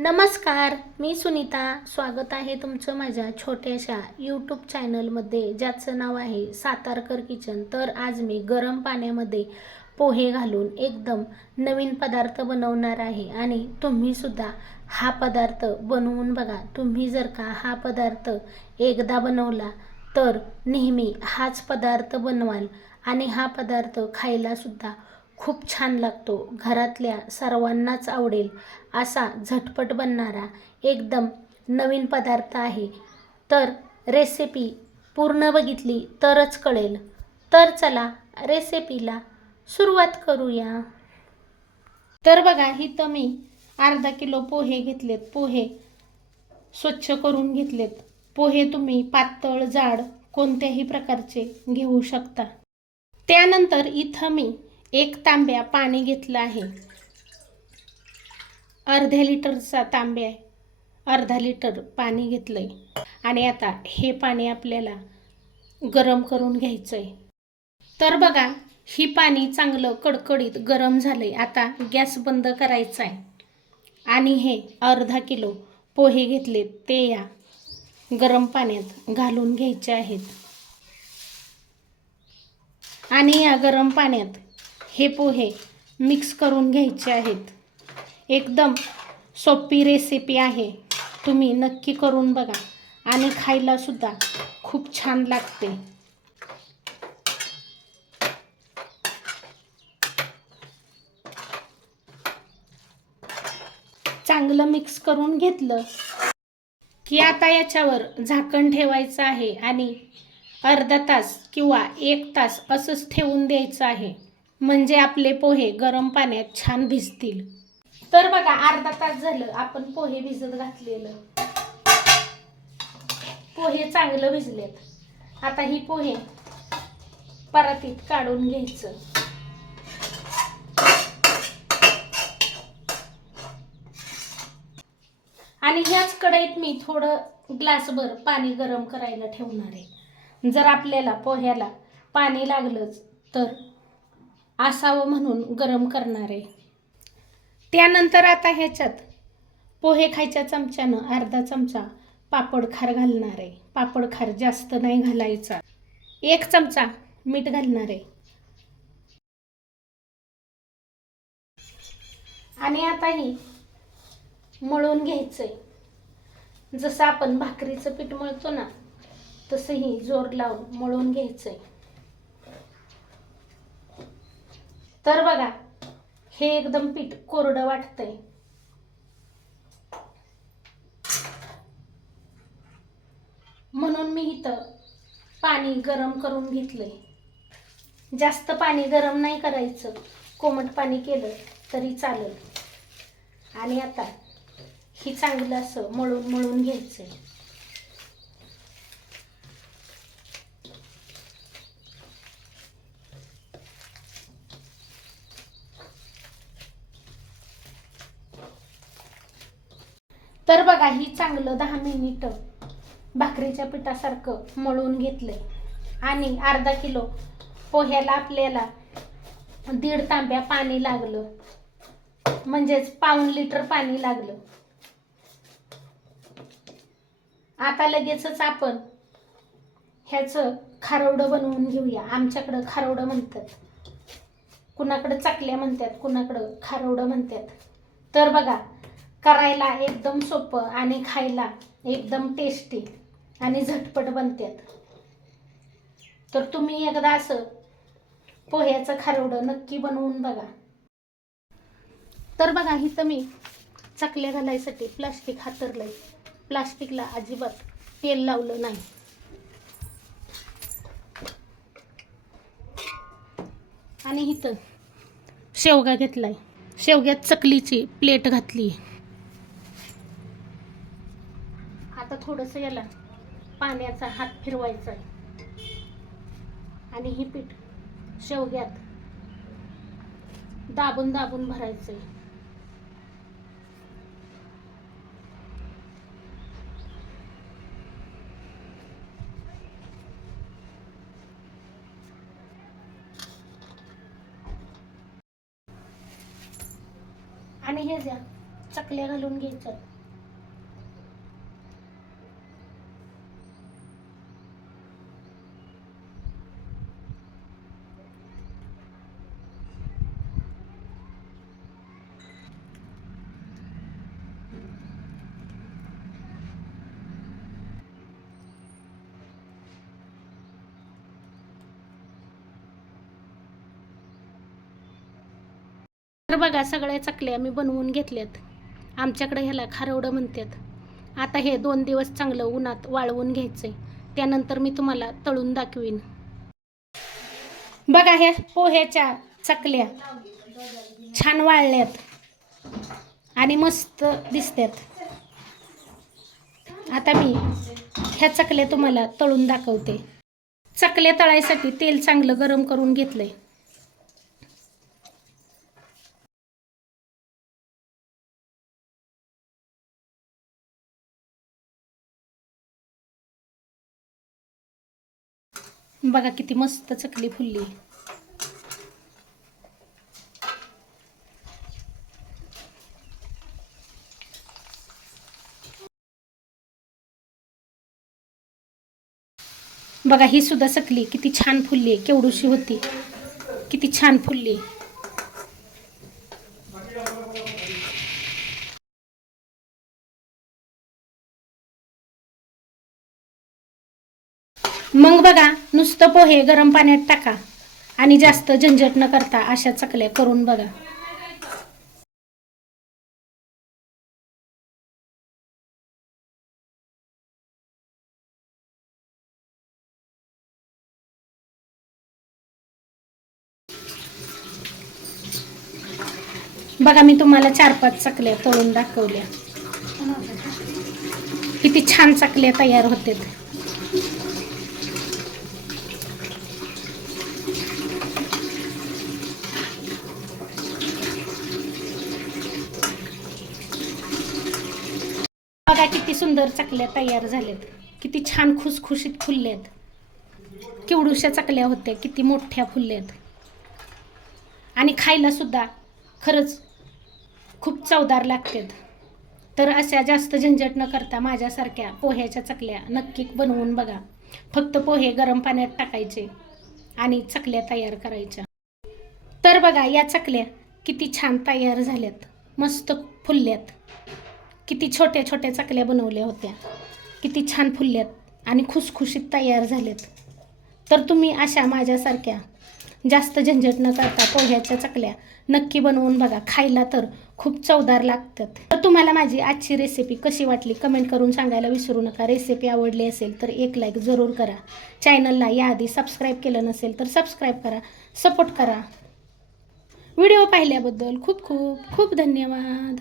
नमस्कार मी सुनीता. स्वागत आहे तुमचं माझ्या छोट्याशा यूट्यूब चॅनलमध्ये ज्याचं नाव आहे सातारकर किचन तर आज मी गरम पाण्यामध्ये पोहे घालून एकदम नवीन पदार्थ बनवणार आहे. आणि तुम्हीसुद्धा हा पदार्थ बनवून बघा. तुम्ही जर का हा पदार्थ एकदा बनवला तर नेहमी हाच पदार्थ बनवाल. आणि हा पदार्थ खायलासुद्धा खूप छान लागतो. घरातल्या सर्वांनाच आवडेल असा झटपट बनणारा एकदम नवीन पदार्थ आहे. तर रेसिपी पूर्ण बघितली तरच कळेल. तर चला रेसिपीला सुरुवात करूया. तर बघा इथं मी अर्धा किलो पोहे घेतलेत. पोहे स्वच्छ करून घेतलेत. पोहे तुम्ही पातळ जाड कोणत्याही प्रकारचे घेऊ शकता. त्यानंतर इथं मी एक तांब्या पाणी घेतलं आहे. अर्ध्या लिटरचा तांब्या आहे. अर्धा लिटर पाणी घेतलं आहे आणि आता हे पाणी आपल्याला गरम करून घ्यायचं आहे तर बघा ही पाणी चांगलं कडकडीत गरम झालं आहे आता गॅस बंद करायचा आहे आणि हे अर्धा किलो पोहे घेतले ते या गरम पाण्यात घालून घ्यायचे आहेत. आणि या गरम पाण्यात हे पोहे मिक्स करून घ्यायचे आहेत. एकदम सोपी रेसिपी आहे. तुम्ही नक्की करून बघा आणि खायलासुद्धा खूप छान लागते. चांगलं मिक्स करून घेतलं की आता याच्यावर झाकण ठेवायचं आहे आणि अर्धा तास किंवा एक तास असंच ठेवून द्यायचं आहे. म्हणजे आपले पोहे गरम पाण्यात छान भिजतील. तर बघा अर्धा तास झालं आपण पोहे भिजत घातलेलं. पोहे चांगलं भिजलेत. आता ही पोहे परातीत काढून घ्यायचं. आणि ह्याच कढईत मी थोडं ग्लासभर पाणी गरम करायला ठेवणार आहे. जर आपल्याला पोह्याला पाणी लागलंच तर. असावं म्हणून गरम करणार. आहे त्यानंतर आता ह्याच्यात पोहे खायच्या चमच्यानं अर्धा चमचा पापड खार घालणार. आहे पापड खार जास्त नाही घालायचा. एक चमचा मीठ घालणार. आहे आणि आता ही मळून घ्यायचंय. जसं आपण भाकरीचं पीठ मळतो ना तसंही जोर लावून मळून घ्यायचंय. तर बघा हे एकदम पीठ कोरडं वाटतंय. म्हणून मी इथं पाणी गरम करून घेतलंय. जास्त पाणी गरम नाही करायचं. कोमट पाणी केलं तरी चालेल. आणि आता ही चांगलं असं मळून मळून घ्यायचं आहे बघा ही चांगलं दहा मिनिटं भाकरीच्या पिठासारखं मळून घेतलं आणि अर्धा किलो पोह्याला आपल्याला दीड तांब्या पाणी लागलं. म्हणजेच पाऊन लिटर पाणी लागलं. आता लगेचच आपण ह्याचं खारवडं बनवून घेऊया. आमच्याकडं खारवडं म्हणतात. कुणाकडं चकल्या म्हणतात कुणाकडं खारवडं म्हणतात. तर बघा करायला एकदम सोपं आणि खायला एकदम टेस्टी आणि झटपट बनतात तर तुम्ही एकदा असं पोह्याचं खारवडं नक्की बनवून बघा. तर बघा इथं मी चकल्या घालायसाठी प्लास्टिक हातरलंय. प्लास्टिकला अजिबात तेल लावलं नाही. आणि इथं शेवगा घेतलाय. शेवग्यात चकलीची प्लेट घातली आता थोडंसं याला पाण्याचा हात फिरवायचा आहे. आणि ही पीठ शेवग्यात दाबून दाबून भरायचं आहे. आणि हे द्या चकल्या घालून घ्यायचं. तर बघा सगळ्या चकल्या मी बनवून घेतल्यात आमच्याकडे ह्याला खारवडं म्हणतात. आता हे दोन दिवस चांगलं उन्हात वाळवून घ्यायचंय. त्यानंतर मी तुम्हाला तळून दाखवीन. बघा ह्या पोह्याच्या चकल्या छान वाळल्यात आणि मस्त दिसतात आता मी ह्या चकल्या तुम्हाला तळून दाखवते. चकल्या तळायसाठी तेल चांगलं गरम करून घेतलंय. बघा किती मस्त चकली फुलली. बघा ही सुद्धा चकली किती छान फुलली आहे. होती. किती छान फुलली. मग बघा नुसतं पोहे गरम पाण्यात टाका आणि जास्त झंझट न करता अशा चकल्या करून बघा. बघा मी तुम्हाला चार पाच चकल्या तळून दाखवल्या. किती छान चकल्या तयार होते बघा किती सुंदर चकल्या तयार झाल्यात. किती छान खुसखुशीत फुलल्यात. केवडूशा चकल्या होत्या किती मोठ्या फुलल्यात. आणि खायला सुद्धा खरंच खूप चवदार लागतात. तर अशा जास्त झंझट न करता माझ्यासारख्या पोह्याच्या चकल्या नक्की बनवून बघा. फक्त पोहे गरम पाण्यात टाकायचे आणि चकल्या तयार करायच्या. तर बघा या चकल्या किती छान तयार झाल्यात. मस्त फुलल्यात. किती छोट्या छोट्या चकल्या बनवल्या होत्या. किती छान फुलल्यात आणि खुसखुशीत तयार झाल्यात तर तुम्ही अशा माझ्यासारख्या जास्त झंझट न करता पोह्याच्या चकल्या नक्की बनवून बघा. खायला तर खूप चवदार लागतात. तर तुम्हाला माझी आजची रेसिपी कशी वाटली कमेंट करून सांगायला विसरू नका. रेसिपी आवडली असेल तर एक लाईक जरूर करा. चॅनलला याआधी सबस्क्राईब केलं नसेल तर सबस्क्राईब करा सपोर्ट करा. व्हिडिओ पाहिल्याबद्दल खूप खूप खूप धन्यवाद.